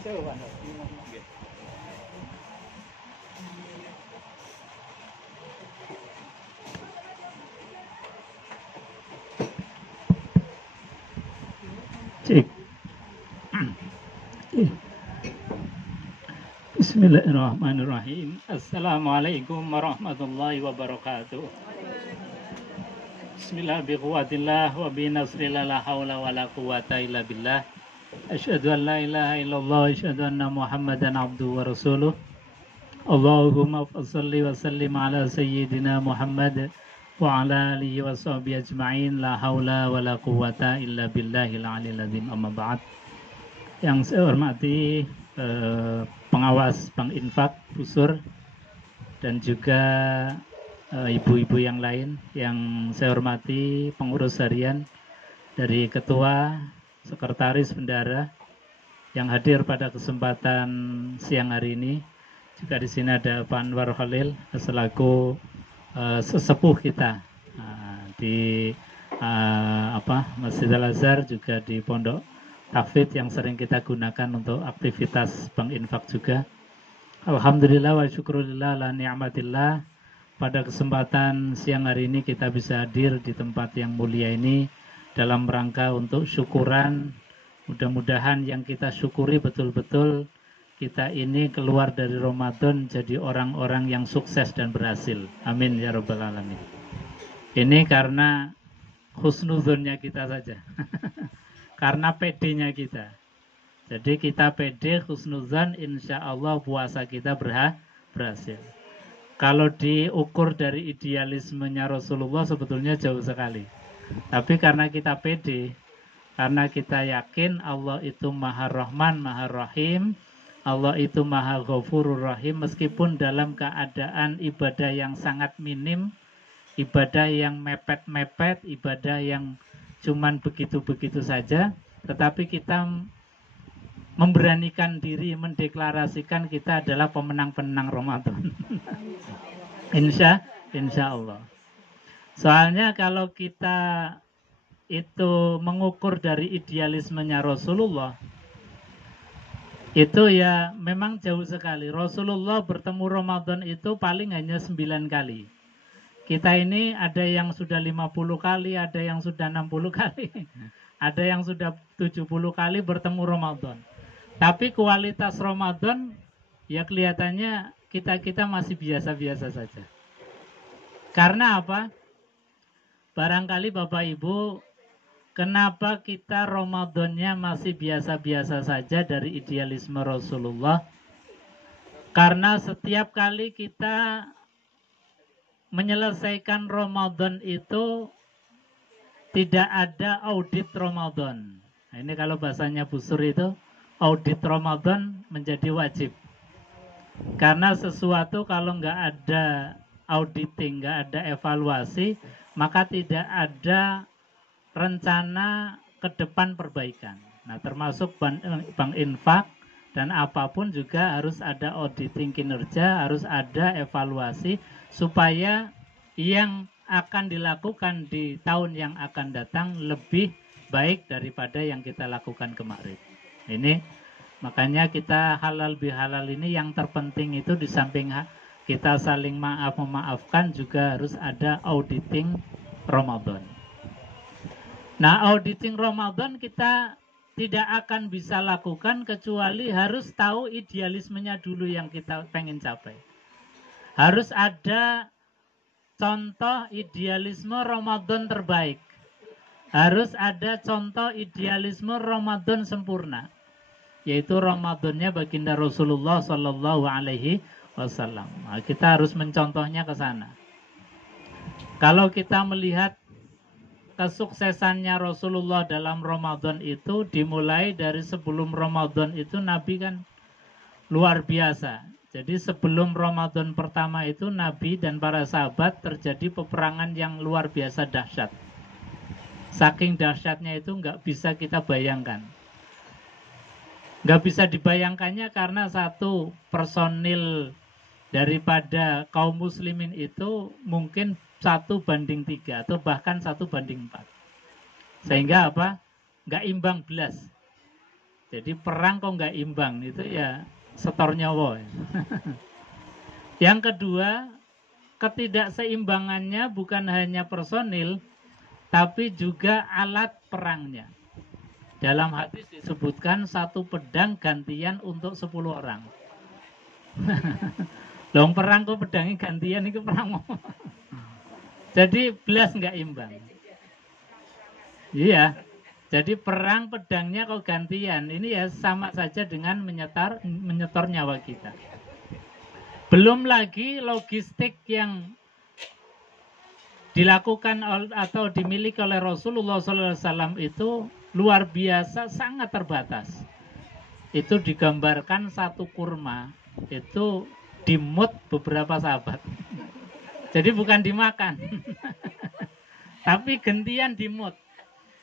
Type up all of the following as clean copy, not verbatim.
Cek. Bismillahirrahmanirrahim. Assalamualaikum warahmatullahi wabarakatuh. Bismillah biquwatillah wa binasrillah la hawla wa la quwata illa billah. Asyhadu an la ilaha illallah wa asyhadu anna Muhammadan abduhu wa rasuluh. Allahumma shalli wa sallim ala sayyidina Muhammad wa ala alihi wa sahbihi ajma'in. La hawla wa la quwata illa billahil aliyil azim. Amma ba'd. Yang saya hormati pengawas Bank Infak Busur dan juga ibu-ibu yang lain, yang saya hormati pengurus harian dari ketua, sekretaris, bendara yang hadir pada kesempatan siang hari ini. Juga di sini ada Pak Anwar Khalil selaku sesepuh kita di Masjid Al-Azhar, juga di Pondok Hafid yang sering kita gunakan untuk aktivitas Bank Infak juga. Alhamdulillah wa syukurillah la ni'matillah. Pada kesempatan siang hari ini kita bisa hadir di tempat yang mulia ini dalam rangka untuk syukuran. Mudah-mudahan yang kita syukuri betul-betul kita ini keluar dari Ramadan jadi orang-orang yang sukses dan berhasil. Amin ya rabbal alamin. Ini karena husnudzonnya kita saja. Karena PD-nya kita. Jadi kita PD husnudzon, insya Allah puasa kita berhasil. Kalau diukur dari idealismenya Rasulullah sebetulnya jauh sekali. Tapi karena kita PD, karena kita yakin Allah itu Maha Rahman, Maha Rahim, Allah itu Maha Ghafurur Rahim, meskipun dalam keadaan ibadah yang sangat minim, ibadah yang mepet-mepet, ibadah yang cuman begitu-begitu saja, tetapi kita memberanikan diri mendeklarasikan kita adalah pemenang-pemenang Ramadan. Insya Allah. Soalnya kalau kita itu mengukur dari idealismenya Rasulullah, itu ya memang jauh sekali. Rasulullah bertemu Ramadan itu paling hanya 9 kali. Kita ini ada yang sudah 50 kali, ada yang sudah 60 kali, ada yang sudah 70 kali bertemu Ramadan. Tapi kualitas Ramadan ya kelihatannya kita masih biasa-biasa saja. Karena apa? Barangkali Bapak Ibu, kenapa kita Ramadannya masih biasa-biasa saja dari idealisme Rasulullah? Karena setiap kali kita menyelesaikan Ramadan itu tidak ada audit Ramadan. Nah, ini kalau bahasanya Busur itu audit Ramadan menjadi wajib. Karena sesuatu kalau nggak ada auditing, nggak ada evaluasi, maka tidak ada rencana ke depan perbaikan. Nah, termasuk Bank Infak dan apapun juga harus ada auditing kinerja, harus ada evaluasi supaya yang akan dilakukan di tahun yang akan datang lebih baik daripada yang kita lakukan kemarin. Ini makanya kita halal bihalal ini yang terpenting itu di samping kita saling memaafkan juga harus ada auditing Ramadan. Nah, auditing Ramadan kita tidak akan bisa lakukan kecuali harus tahu idealismenya dulu yang kita pengen capai. Harus ada contoh idealisme Ramadan terbaik. Harus ada contoh idealisme Ramadan sempurna. Yaitu Ramadannya baginda Rasulullah Sallallahu Alaihi Wasallam. Nah, kita harus mencontohnya ke sana. Kalau kita melihat kesuksesannya Rasulullah dalam Ramadan itu dimulai dari sebelum Ramadan itu Nabi kan luar biasa. Jadi sebelum Ramadan pertama itu Nabi dan para sahabat terjadi peperangan yang luar biasa dahsyat. Saking dahsyatnya itu nggak bisa kita bayangkan. Nggak bisa dibayangkannya karena satu personil daripada kaum muslimin itu mungkin 1:3 atau bahkan 1:4. Sehingga apa? Nggak imbang belas. Jadi perang kok nggak imbang itu ya setor nyawa. Yang kedua, ketidakseimbangannya bukan hanya personil, tapi juga alat perangnya. Dalam hadis disebutkan satu pedang gantian untuk 10 orang. Long perang kok pedangnya gantian itu perang. Jadi belas nggak imbang. Iya. Jadi perang pedangnya kok gantian. Ini ya sama saja dengan menyetor nyawa kita. Belum lagi logistik yang dilakukan atau dimiliki oleh Rasulullah SAW itu luar biasa, sangat terbatas. Itu digambarkan satu kurma itu dimut beberapa sahabat. Jadi bukan dimakan, tapi gentian dimut.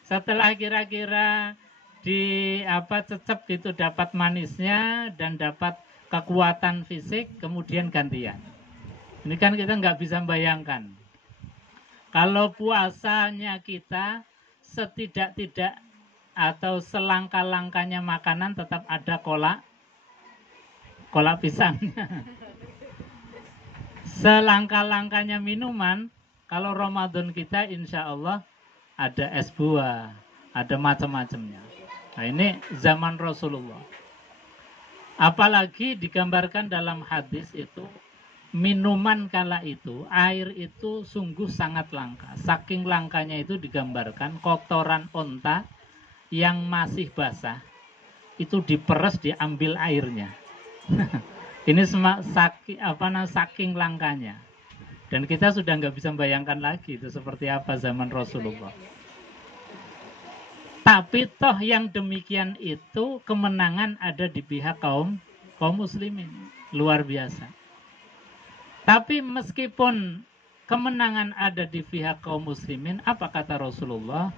Setelah kira-kira cecep gitu dapat manisnya dan dapat kekuatan fisik, kemudian gantian. Ini kan kita nggak bisa bayangkan. Kalau puasanya kita setidak-tidak atau selangkah-langkahnya makanan tetap ada kolak pisang. Selangkah-langkahnya minuman, kalau Ramadan kita insya Allah ada es buah, ada macam-macamnya. Nah ini zaman Rasulullah. Apalagi digambarkan dalam hadis itu, minuman kala itu, air itu sungguh sangat langka. Saking langkanya itu digambarkan kotoran onta yang masih basah, itu diperes, diambil airnya. Ini saking langkanya. Dan kita sudah nggak bisa membayangkan lagi itu seperti apa zaman Rasulullah. Tapi toh yang demikian itu kemenangan ada di pihak kaum muslimin. Luar biasa. Tapi meskipun kemenangan ada di pihak kaum muslimin, apa kata Rasulullah?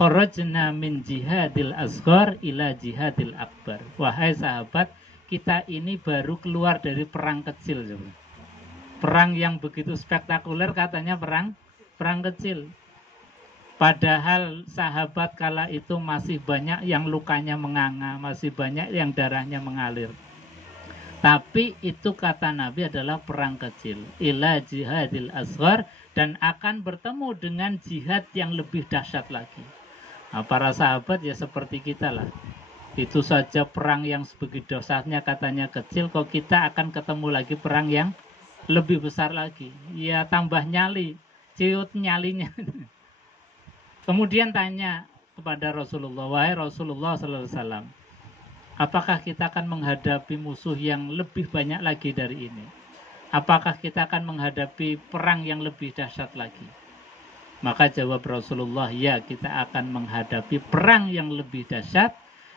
Kharajna min jihadil asghar ila jihadil akbar. Wahai sahabat, kita ini baru keluar dari perang kecil. Perang yang begitu spektakuler katanya perang kecil. Padahal sahabat kala itu masih banyak yang lukanya menganga, masih banyak yang darahnya mengalir. Tapi itu kata Nabi adalah perang kecil. Ila jihadil asghar, dan akan bertemu dengan jihad yang lebih dahsyat lagi. Nah, para sahabat ya seperti kita lah. Itu saja perang yang sebegitu dahsyatnya katanya kecil, kok kita akan ketemu lagi perang yang lebih besar lagi. Ya tambah nyali, ciut nyalinya. Kemudian tanya kepada Rasulullah, wahai Rasulullah SAW, apakah kita akan menghadapi musuh yang lebih banyak lagi dari ini? Apakah kita akan menghadapi perang yang lebih dahsyat lagi? Maka jawab Rasulullah, ya kita akan menghadapi perang yang lebih dahsyat,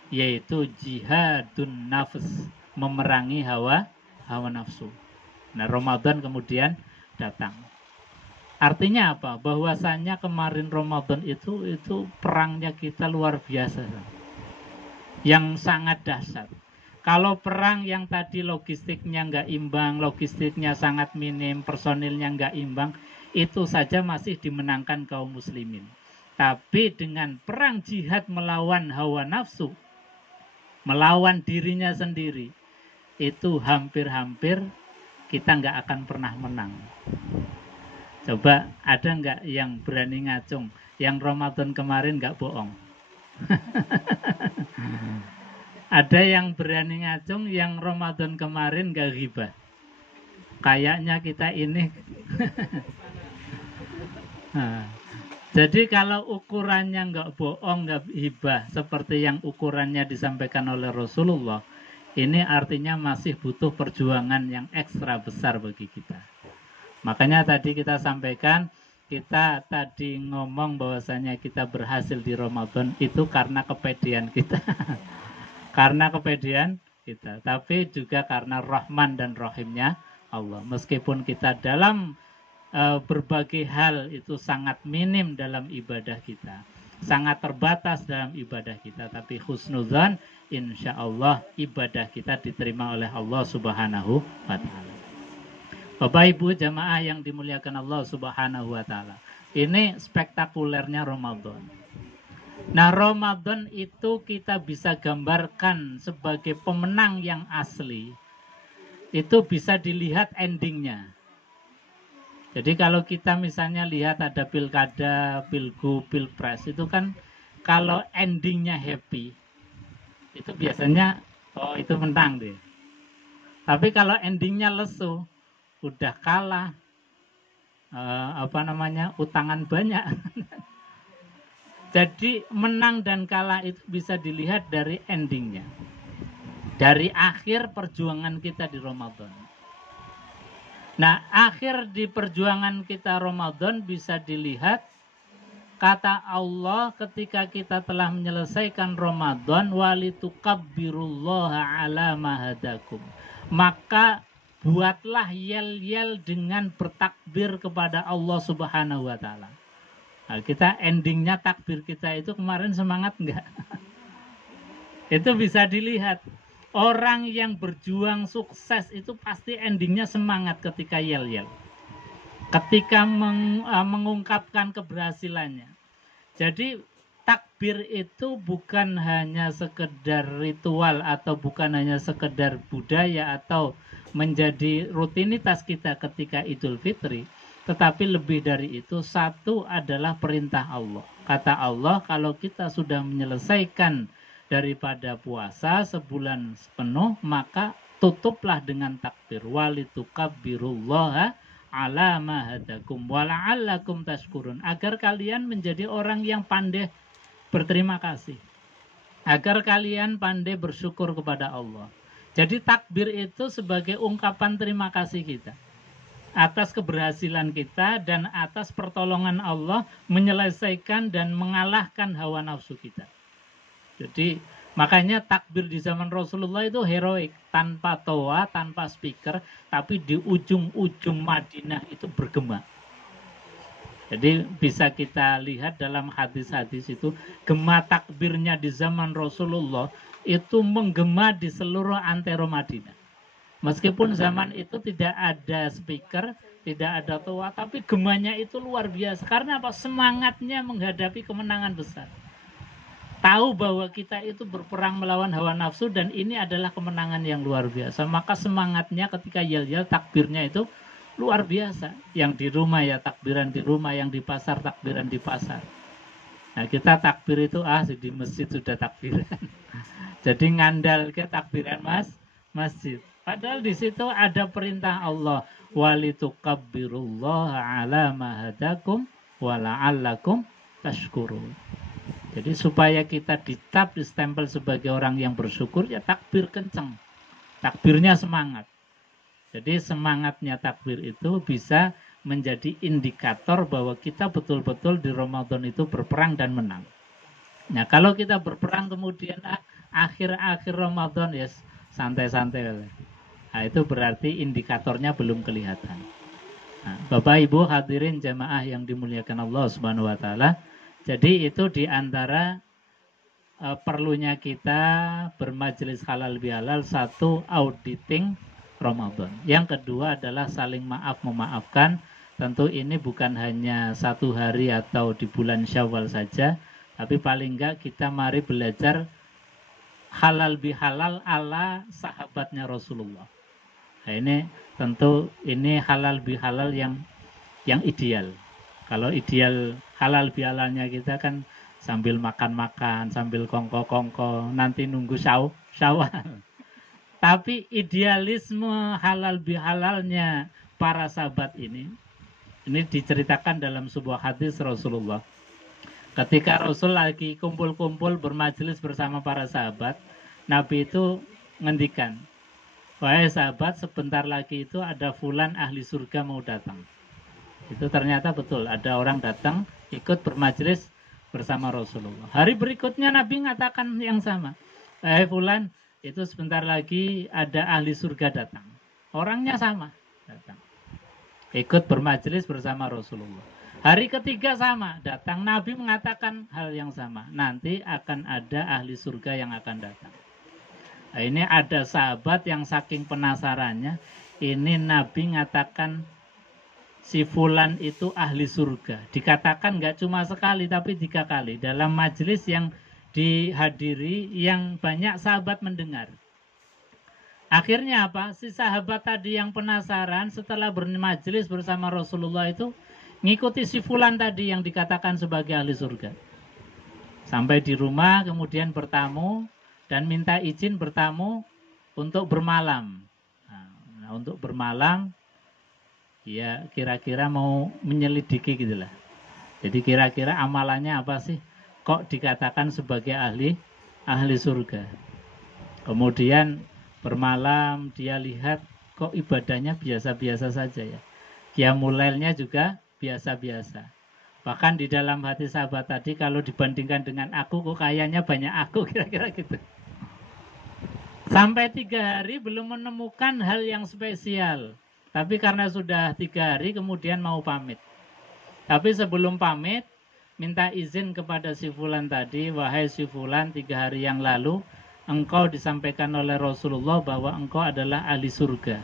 yaitu jihadun nafs, memerangi hawa nafsu. Nah, Ramadan kemudian datang. Artinya apa? Bahwasanya kemarin Ramadan itu perangnya kita luar biasa, yang sangat dahsyat. Kalau perang yang tadi logistiknya nggak imbang, logistiknya sangat minim, personilnya nggak imbang, itu saja masih dimenangkan kaum muslimin. Tapi dengan perang jihad melawan hawa nafsu, melawan dirinya sendiri, itu hampir-hampir kita nggak akan pernah menang. Coba ada nggak yang berani ngacung, yang Ramadan kemarin nggak bohong? Ada yang berani ngacung, yang Ramadan kemarin nggak ghibah? Kayaknya kita ini. Nah, jadi kalau ukurannya nggak bohong, nggak hibah, seperti yang ukurannya disampaikan oleh Rasulullah, ini artinya masih butuh perjuangan yang ekstra besar bagi kita. Makanya tadi kita sampaikan, kita tadi ngomong bahwasanya kita berhasil di Ramadan itu karena kepedean kita. Karena kepedean kita, tapi juga karena Rahman dan Rahimnya Allah. Meskipun kita dalam berbagai hal itu sangat minim dalam ibadah kita, sangat terbatas dalam ibadah kita, tapi husnudzan, insya Allah ibadah kita diterima oleh Allah Subhanahu wa Ta'ala. Bapak Ibu jamaah yang dimuliakan Allah Subhanahu wa Ta'ala, ini spektakulernya Ramadan. Nah, Ramadan itu kita bisa gambarkan sebagai pemenang yang asli. Itu bisa dilihat endingnya. Jadi kalau kita misalnya lihat ada pilkada, pilgub, pilpres, itu kan kalau endingnya happy, itu biasanya oh itu menang deh. Tapi kalau endingnya lesu, udah kalah, utangan banyak. Jadi menang dan kalah itu bisa dilihat dari endingnya, dari akhir perjuangan kita di Ramadan. Nah, akhir di perjuangan kita Ramadan bisa dilihat kata Allah ketika kita telah menyelesaikan Ramadan, walitukabbirullaha ala mahadakum. Maka buatlah yel-yel dengan bertakbir kepada Allah Subhanahu wa taala. Nah, kita endingnya takbir kita itu kemarin semangat enggak? Itu bisa dilihat. Orang yang berjuang sukses itu pasti endingnya semangat ketika yel-yel. Ketika mengungkapkan keberhasilannya. Jadi takbir itu bukan hanya sekedar ritual atau bukan hanya sekedar budaya atau menjadi rutinitas kita ketika Idul Fitri. Tetapi lebih dari itu, satu adalah perintah Allah. Kata Allah, kalau kita sudah menyelesaikan daripada puasa sebulan penuh, maka tutuplah dengan takbir. Walitukabbirullaha ala ma hadakum wa la'allakum tashkurun. Agar kalian menjadi orang yang pandai berterima kasih. Agar kalian pandai bersyukur kepada Allah. Jadi takbir itu sebagai ungkapan terima kasih kita atas keberhasilan kita dan atas pertolongan Allah menyelesaikan dan mengalahkan hawa nafsu kita. Jadi makanya takbir di zaman Rasulullah itu heroik, tanpa toa, tanpa speaker, tapi di ujung-ujung Madinah itu bergema. Jadi bisa kita lihat dalam hadis-hadis itu, gema takbirnya di zaman Rasulullah itu menggema di seluruh antero Madinah. Meskipun zaman itu tidak ada speaker, tidak ada toa, tapi gemanya itu luar biasa. Karena apa? Semangatnya menghadapi kemenangan besar. Tahu bahwa kita itu berperang melawan hawa nafsu dan ini adalah kemenangan yang luar biasa. Maka semangatnya ketika yel-yel takbirnya itu luar biasa. Yang di rumah ya takbiran di rumah, yang di pasar takbiran di pasar. Nah kita takbir itu di masjid sudah takbiran. Jadi ngandal ke takbiran masjid. Padahal di situ ada perintah Allah, walitukabbirullaha ala ma hadakum wa la'allakum tashkurun. Jadi supaya kita dicap, distempel sebagai orang yang bersyukur, ya takbir kencang. Takbirnya semangat. Jadi semangatnya takbir itu bisa menjadi indikator bahwa kita betul-betul di Ramadan itu berperang dan menang. Nah kalau kita berperang kemudian akhir-akhir Ramadan ya santai-santai. Nah, itu berarti indikatornya belum kelihatan. Nah, Bapak Ibu hadirin jamaah yang dimuliakan Allah Subhanahu wa taala. Jadi itu diantara perlunya kita bermajelis halal bihalal, satu auditing Ramadan. Yang kedua adalah saling maaf memaafkan. Tentu ini bukan hanya satu hari atau di bulan Syawal saja, tapi paling enggak kita mari belajar halal bihalal ala sahabatnya Rasulullah. Nah, ini tentu ini halal bihalal yang ideal. Kalau ideal halal bihalalnya kita kan sambil makan-makan, sambil kongko-kongko, nanti nunggu syawal. Tapi idealisme halal bihalalnya para sahabat ini diceritakan dalam sebuah hadis Rasulullah. Ketika Rasul lagi kumpul-kumpul bermajelis bersama para sahabat, Nabi itu ngendikan, wahai sahabat, sebentar lagi itu ada fulan ahli surga mau datang. Itu ternyata betul, ada orang datang ikut bermajelis bersama Rasulullah. Hari berikutnya Nabi mengatakan yang sama. Fulan, itu sebentar lagi ada ahli surga datang. Orangnya sama, datang. Ikut bermajelis bersama Rasulullah. Hari ketiga sama, datang. Nabi mengatakan hal yang sama. Nanti akan ada ahli surga yang akan datang. Nah, ini ada sahabat yang saking penasarannya, ini Nabi mengatakan si fulan itu ahli surga. Dikatakan nggak cuma sekali tapi 3 kali dalam majelis yang dihadiri yang banyak sahabat mendengar. Akhirnya apa? Si sahabat tadi yang penasaran setelah bermajelis bersama Rasulullah itu ngikuti si fulan tadi yang dikatakan sebagai ahli surga. Sampai di rumah kemudian bertamu dan minta izin bertamu untuk bermalam. Nah, untuk bermalam ya kira-kira mau menyelidiki gitulah. Jadi kira-kira amalannya apa sih? Kok dikatakan sebagai ahli surga? Kemudian bermalam dia lihat kok ibadahnya biasa-biasa saja ya. Qiyamul lailnya juga biasa-biasa. Bahkan di dalam hati sahabat tadi kalau dibandingkan dengan aku kok kayaknya banyak aku kira-kira gitu. Sampai 3 hari belum menemukan hal yang spesial. Tapi karena sudah 3 hari kemudian mau pamit. Tapi sebelum pamit minta izin kepada si fulan tadi, wahai si fulan 3 hari yang lalu engkau disampaikan oleh Rasulullah bahwa engkau adalah ahli surga.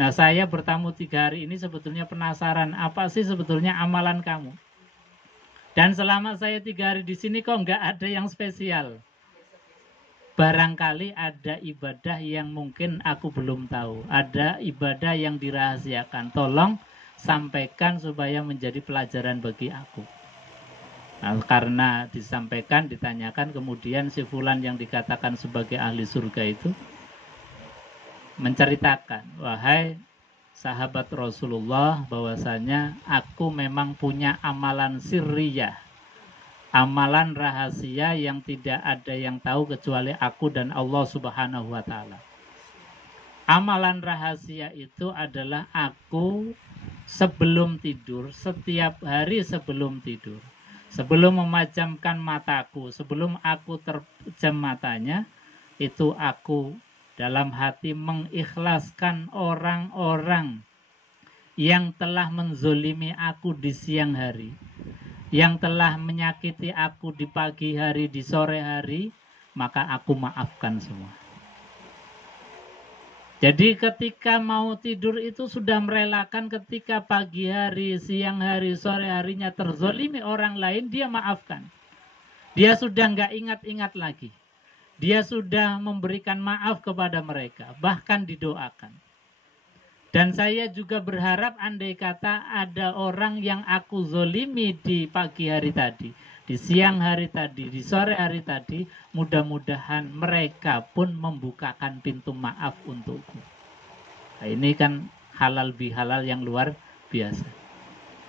Nah saya bertamu 3 hari ini sebetulnya penasaran apa sih sebetulnya amalan kamu. Dan selama saya 3 hari di sini kok nggak ada yang spesial. Barangkali ada ibadah yang mungkin aku belum tahu. Ada ibadah yang dirahasiakan. Tolong sampaikan supaya menjadi pelajaran bagi aku. Nah, karena disampaikan, ditanyakan, kemudian si fulan yang dikatakan sebagai ahli surga itu menceritakan, wahai sahabat Rasulullah, bahwasanya aku memang punya amalan sirriyah, amalan rahasia yang tidak ada yang tahu kecuali aku dan Allah Subhanahu wa Ta'ala. Amalan rahasia itu adalah aku sebelum tidur, setiap hari sebelum tidur, sebelum memejamkan mataku, sebelum aku terpejam matanya, itu aku dalam hati mengikhlaskan orang-orang yang telah menzolimi aku di siang hari, yang telah menyakiti aku di pagi hari, di sore hari, maka aku maafkan semua. Jadi ketika mau tidur itu sudah merelakan ketika pagi hari, siang hari, sore harinya terzolimi orang lain, dia maafkan. Dia sudah nggak ingat-ingat lagi. Dia sudah memberikan maaf kepada mereka, bahkan didoakan. Dan saya juga berharap andai kata ada orang yang aku zolimi di pagi hari tadi, di siang hari tadi, di sore hari tadi, mudah-mudahan mereka pun membukakan pintu maaf untukku. Nah, ini kan halal bihalal yang luar biasa.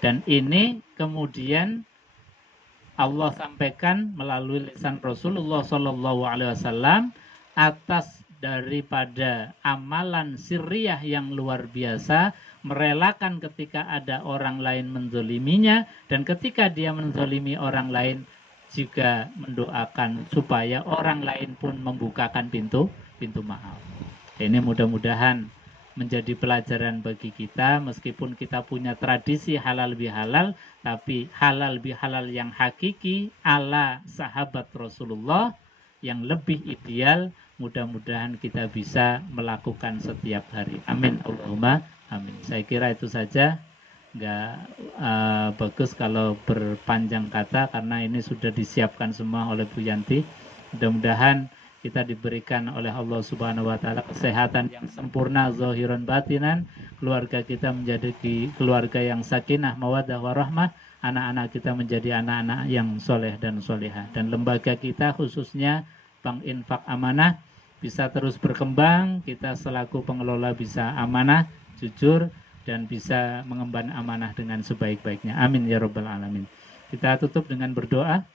Dan ini kemudian Allah sampaikan melalui lisan Rasulullah SAW atas daripada amalan sirriyah yang luar biasa, merelakan ketika ada orang lain menzoliminya, dan ketika dia menzolimi orang lain juga mendoakan supaya orang lain pun membukakan pintu maaf. Ini mudah-mudahan menjadi pelajaran bagi kita, meskipun kita punya tradisi halal bihalal, tapi halal bihalal yang hakiki ala sahabat Rasulullah yang lebih ideal, mudah-mudahan kita bisa melakukan setiap hari. Amin Allahumma amin. Saya kira itu saja, nggak bagus kalau berpanjang kata karena ini sudah disiapkan semua oleh Bu Yanti. Mudah-mudahan kita diberikan oleh Allah Subhanahu wa Ta'ala kesehatan yang sempurna zahiran batinan, keluarga kita menjadi keluarga yang sakinah mawaddah warahmah, anak-anak kita menjadi anak-anak yang soleh dan solehah, dan lembaga kita khususnya Bank Infak Amanah bisa terus berkembang, kita selaku pengelola bisa amanah, jujur, dan bisa mengemban amanah dengan sebaik-baiknya. Amin ya rabbal alamin. Kita tutup dengan berdoa.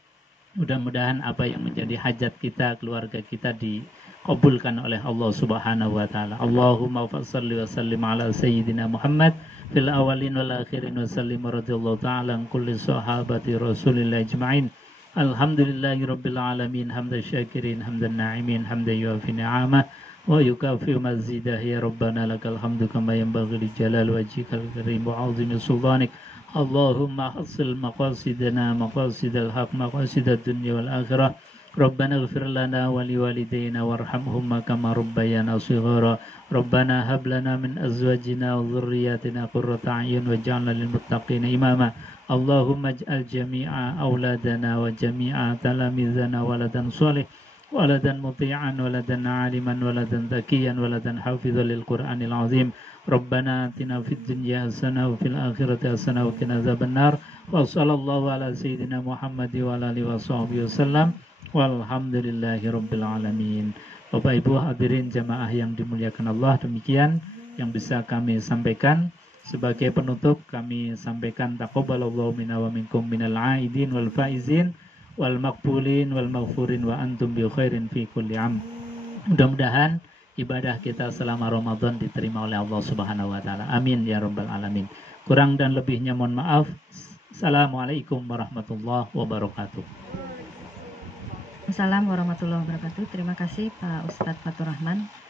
Mudah-mudahan apa yang menjadi hajat kita, keluarga kita dikabulkan oleh Allah Subhanahu wa Ta'ala. Allahumma shalli wa sallim ala sayyidina Muhammad fil awalin wal akhirin wa sallim radhiyallahu ta'ala an kulli sahabati Rasulillah ajma'in. Alhamdulillahi rabbil alamin, hamdan syakirin, hamdan na'imin, hamdan yuafi ni'amah wa yukafi mazidah. Ya Rabbana lakal hamdu kama yanbaghi li jalal wajhikal karim wa 'azimi sultanik. Allahumma hasil maqasidana maqasidal haq maqasidad dunya wal akhirah Rabbana ighfir lana wa liwalidayna warhamhuma kama rabbayana shighara. Rabbana hab lana min azwajina wa dhurriyyatina qurrata a'yun waj'alna lil muttaqina imama. Allahumma ij'al jami'a auladana wa jami'a talamizana waladan shalih waladan muti'an waladan 'aliman waladan zakiyan waladan hafizan lil Qur'anil azim. Rabbana atina fid dunya hasanah wa fil akhirati hasanah wa qina adzabannar. Wa sallallahu ala sayyidina Muhammad wa ala alihi washabbihi wasallam. Walhamdulillahi rabbil alamin. Bapak Ibu hadirin jamaah yang dimuliakan Allah, demikian yang bisa kami sampaikan. Sebagai penutup kami sampaikan taqabbalallahu minna wa minkum minal aidin wal faizin wal maqbulin wal maghfurin wa antum bi khairin fi kulli am. Mudah-mudahan ibadah kita selama Ramadan diterima oleh Allah Subhanahu wa taala. Amin ya rabbal alamin. Kurang dan lebihnya mohon maaf. Assalamualaikum warahmatullahi wabarakatuh. Assalamualaikum warahmatullahi wabarakatuh. Terima kasih Pak Ustadz Fatur Rahman.